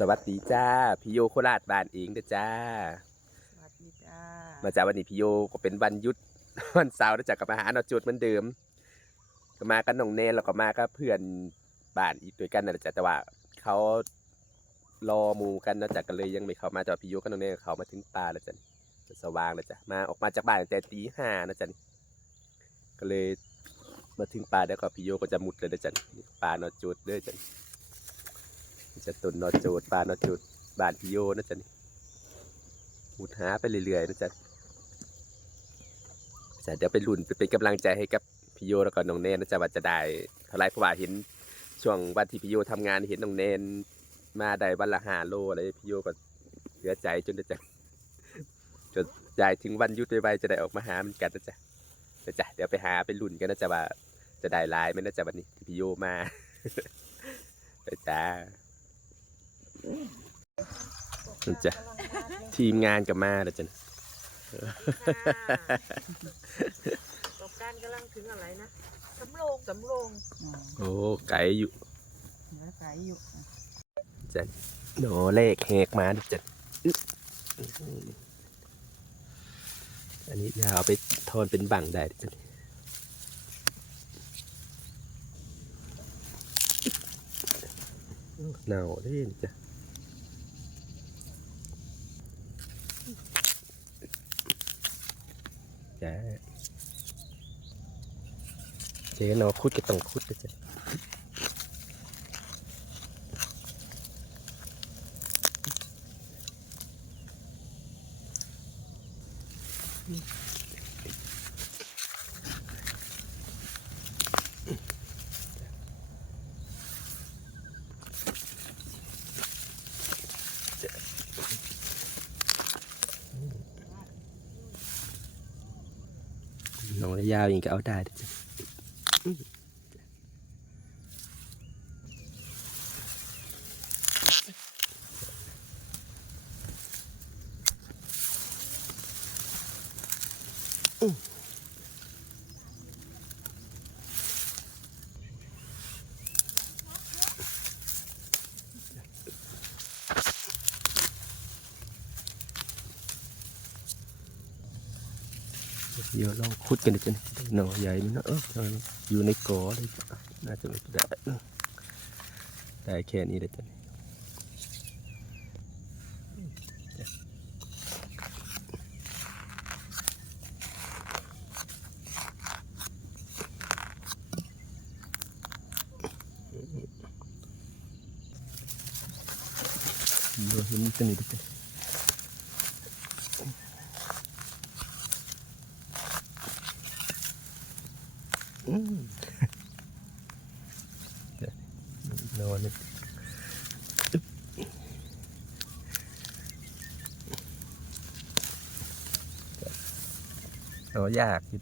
สวัสดีจ้าพี่โยโคราชบ้านเองเด้อจ้า สวัสดีจ้า มาจากวันนี้พี่โยก็เป็นวันหยุด วันเสาร์เด้อจากกลับมาหาเนาะจุดเหมือนเดิมก็มากันน้องเนนแล้วก็มากับเพื่อนบ้านอีกด้วยกันนั่นแหละจ้ะแต่ว่าเขารอหมูกันเนาะจ้ะก็เลยยังไม่เข้ามาแต่ว่าพี่โยกับน้องเนนเขามาถึงป่าแล้วจ้ะจะสว่างแล้วจ้ะมาออกมาจากบ้านตั้งแต่ตีห้านะจ้ะนี่ก็เลยมาถึงป่าแล้วก็พี่โยก็จะมุดเลยนะจ้ะนี่ป่านอจุดเด้อจ้ะนี่ จะตุนนอจุดป่านอจุดบานพี่โยนะจ้ะนี่มุดหาไปเรื่อยๆนะจ๊ะจะเดี๋ยวไปลุ้นเป็นกำลังใจให้กับพี่โยแล้วก็น้องเนนนะจ๊ะว่าจะได้เท่าไรเพราะว่าเห็นช่วงวันที่พี่โยทำงานเห็นน้องเนนมาได้วันละห้าโลอะไรพี่โยก็เหลือใจจนจะจนได้ถึงวันยุดไวๆจะได้ออกมาหามันกันนะจ๊ะนะจ๊ะเดี๋ยวไปหาไปลุ้นกันนะจ๊ะว่าจะได้ลายไหมนะจ๊ะวันนี้ที่พี่โยมา ไปจ้า นะจ๊ะทีมงานกับมาแล้วจ้ะประสบการณ์กำลังถึงอะไรนะสำโรงสำโรงโอ้ไก่อยู่เนื้อใสอยู่จะโนเลขแหกมาดิจะอึ๊บอันนี้อยาเอาไปทอนเป็นบังได้ดิจะเน่าเล่นจ้ะ จ้าเจ๊นอคุดก็ต้องคุดด้วยจ้ะ ยาวอย่างก็เอาได้ ขุดกันดิจ้ะหน่อใหญ่มันเอออยู่ในกอเลยน่าจะไม่ได้ได้แค่นี้เลยจ้ะเดี๋ยวเห็นตัวนี้ดิจ้ะ อืมเดี๋ยว นอนนี่เอายากอยู่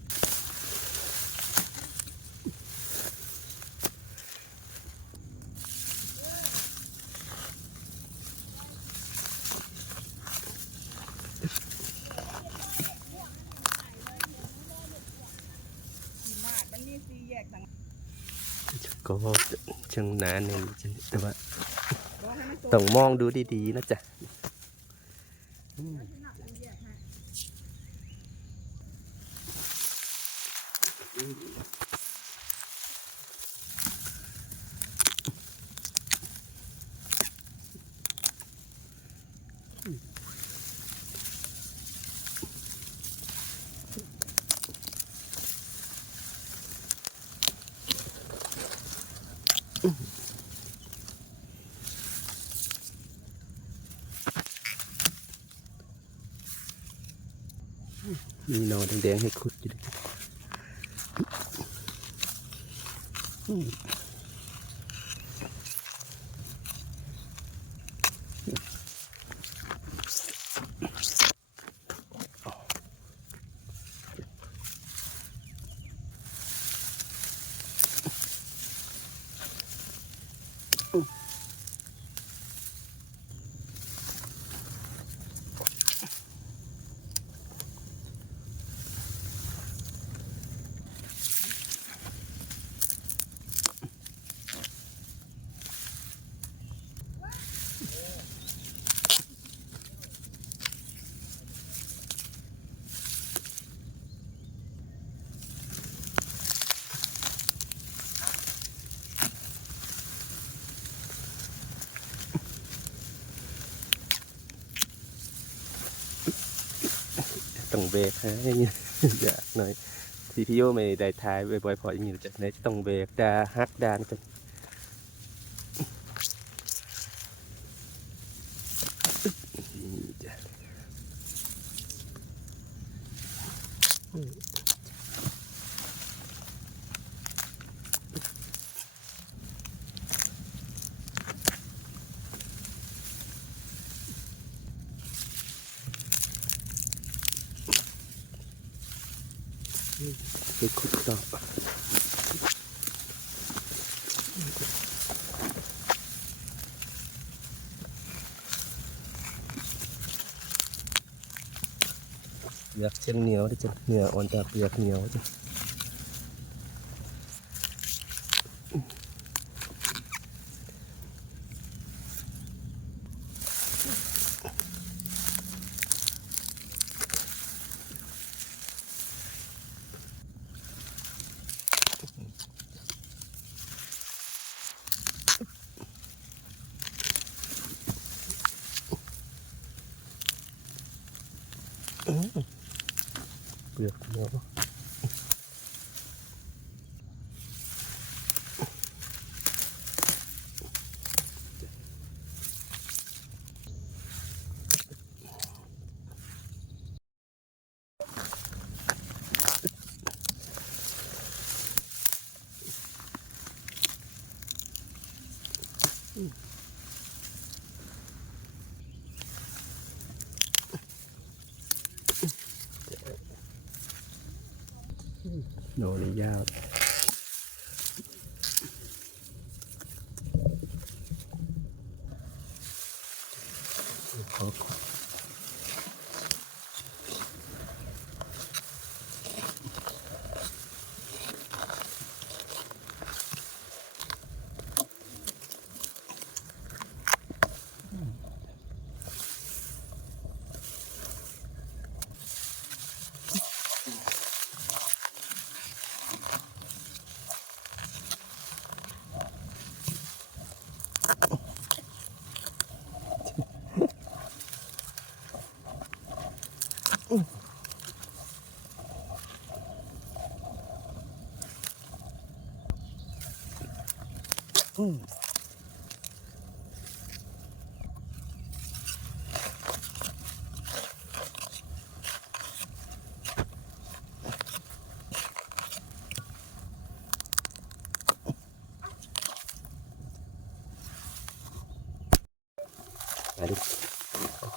มาดมันมีสี่แยกต่าง ก็ ช่างนานเนี่ยแต่ว่าต้องมองดูดีๆนะจ๊ะอืม มีหนอนแดงๆให้ขุดอยู่ ต้องเบรกฮะอย่ากหน่อยทีพีโอไม่ได้ทายบ่อยๆพออย่างนี้จะไหนจะต้องเบรกดาฮักดานกัน ไปขุดต่อเปลือกเชียงเหนียวได้จ้ะเหนืออ่อนจากเปลือกเหนียวจ้ะ เปลือกเหนียว โนนี่ยาว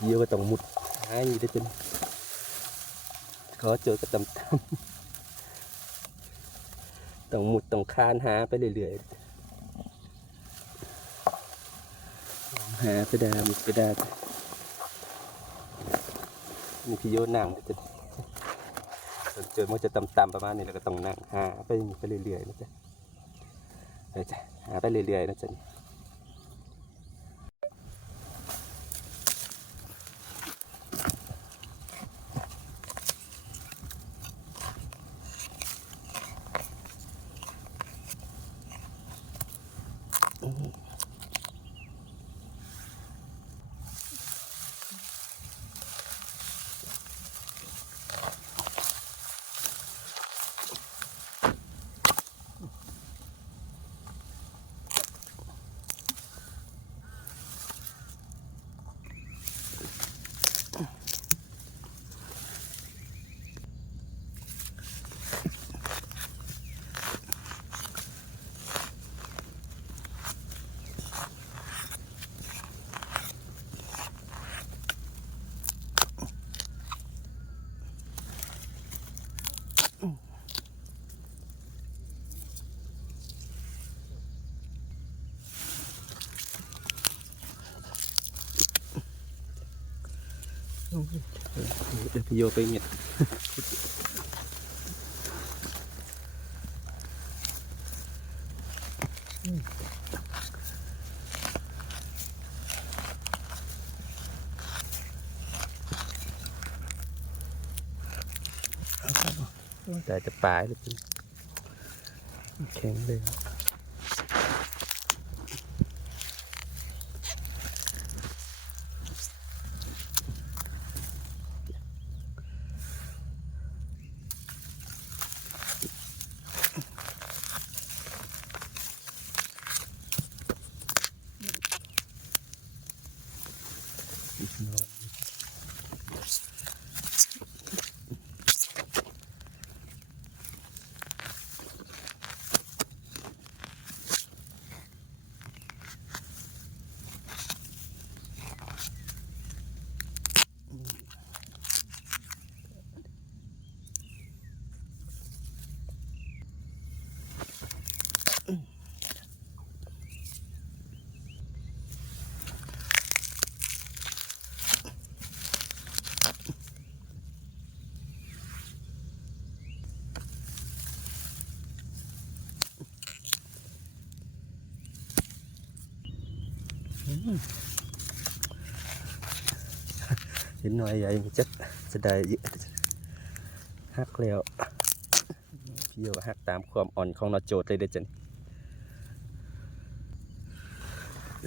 เยอะก็ต้องมุดหาอยู่ได้จนขอเจอกับตำตำต้องมุดต้องคานหาไปเรื่อยๆหาไปดามไปดามีพี่โยนั่งจนจนเจอมันจะตำๆประมาณนี้แล้วก็ต้องนั่งหาไปไปเรื่อยๆนะจ๊ะเดี๋ยวจ้ะหาไปเรื่อยๆนะจ๊ะ เดี๋ยวพี่โยไปเงียบแต่จะปลายเลยจริงแข็งเลย ห็นหน่อยใหญ่มันจะได้เยอะหักแล้วพี่โยหักตามความอ่อนของนอโจทย์เลยเด้อจัน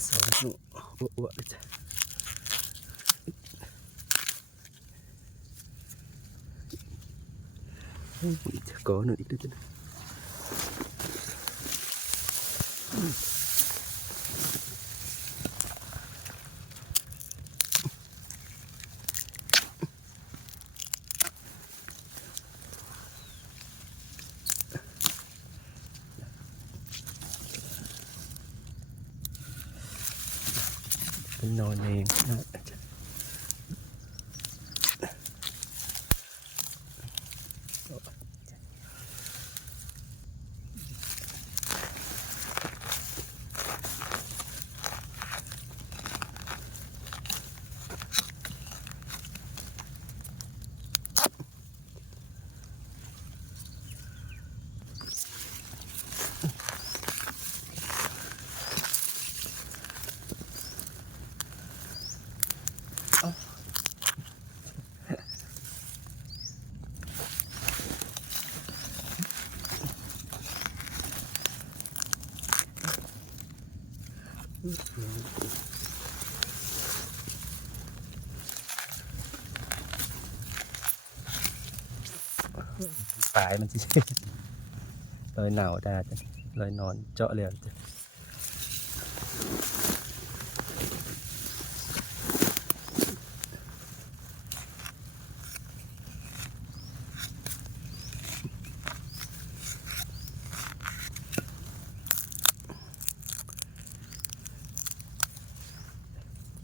สองหนูอ้วนๆเลยจ้ะเฮ้ยจะก่อหนึ่งอีกเด้อจันเป็นนอนเองนะ ป ลายมันจะเลยหนาวได้จ้ะเลยนอนเจาะเลยจ้ะ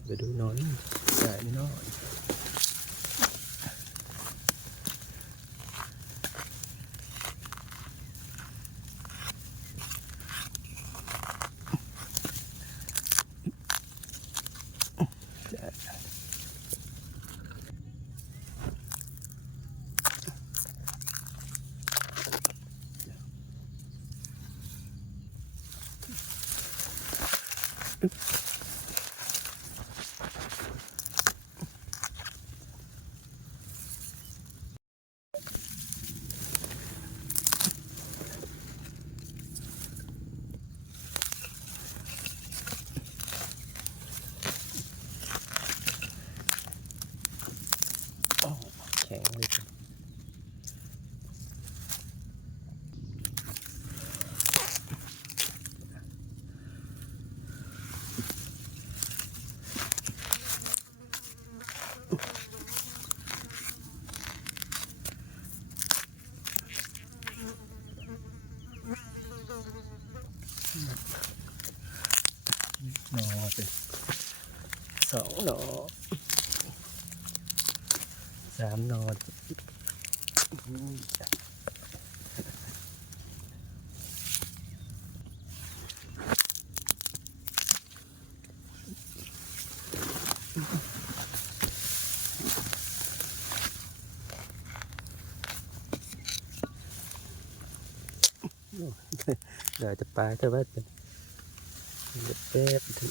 ไปดูนอนใส่ไม่น้อย สองหนอสามหนอ เดี๋ยวจะไปแต่ว่าจะเดี๋ยวแป๊บถึง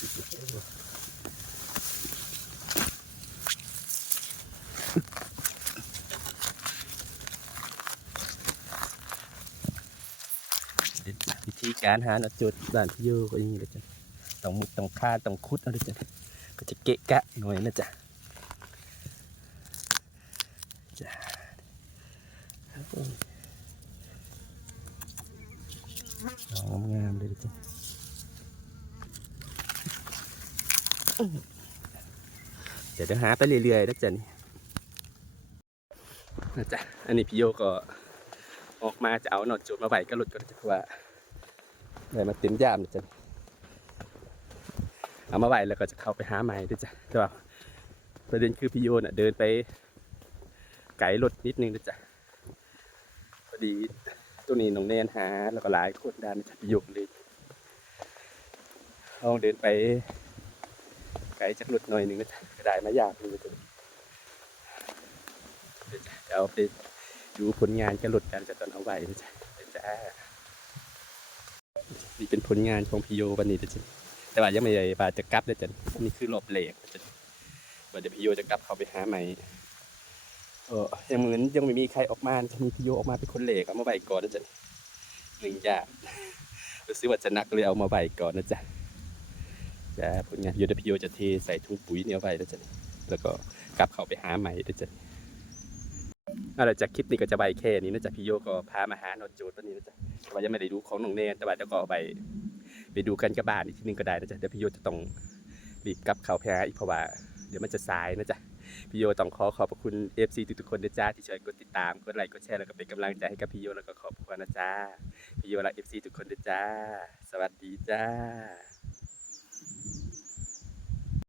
วิธี การหาหนอจุดบ้านพี่โยก็อย่างนี้เลยจ้ะต้องมุดต้องคาต้องคุดเอาเลยจ้ะก็จะเกะกะหน่อยนะจ๊ะจ้ะงามๆเลยจ้ะเดี๋ยวเดี๋ยวหาไปเรื่อยๆนะจ๊ะนี่นะจ๊ะอันนี้พี่โยก็ออกมาจะเอาหนอดจูดมาไว้ก็หลุดก็จะว่า ได้มาเต็มยามนะจ๊ะเอามาไว้แล้วก็จะเข้าไปหาใหม่ด้วยจ้ะแต่ว่าประเด็นคือพี่โยน่ะเดินไปไกลรถนิดนึงนะจ๊ะพอดีตัวนี้น้องแนนหา แล้วก็หลายคนด้านจะพี่โยก็เลยเอาเดินไปไกลจากรถหน่อยหนึ่งนะจ๊ะก็ได้มายากเลยจ้ะเดี๋ยวไปดูผลงานกับรถกันจะตอนเอาไว้นะจ๊ะจ้า นี่เป็นผลงานของพี่โยวันนี้จ๊ะแต่ว่ายังไม่ได้บาจะกลับนะจ๊ะนี่คือรอบเหล็กจ๊ะว่าเดี๋ยวพี่โยจะกลับเขาไปหาใหม่เออยังเหมือนยังไม่มีใครออกมาจะมีพี่โยออกมาเป็นคนเหล็กเอามาไว้ก่อนนะจ๊ะหนึ่งยางรู้สึกว่าจะหนักเลยเอามาไว้ก่อนนะจ๊ะจะผลงานโยเดพิโยจะเทใส่ถุงปุ๋ยเนี่ยไว้แล้วจะแล้วก็กลับเข้าไปหาใหม่แล้วจะ อะไรจากคลิปนี้ก็จะใบแค่นี้นะจ๊ะพี่โยก็พามาหาโนจทย์วันนี้นะจ๊ะแต่ว่ายังไม่ได้ดูของน้องเนนแต่ว่าเดี๋ยวก็เอาไปไปดูกันกับบ้านอีกทีนึงก็ได้นะจ๊ะเดี๋ยวพี่โยจะต้องรีบกลับเขาไปหาอีกเพราะว่าเดี๋ยวมันจะสายนะจ๊ะพี่โยต้องขอขอบพระคุณ FC ทุกๆคนนะจ๊ะที่ช่วยกดติดตามกดไลค์กดแชร์แล้วก็เป็นกำลังใจให้กับพี่โยแล้วก็ขอบคุณนะจ๊ะพี่โยรัก FC ทุกคนนะจ๊ะสวัสดีจ้า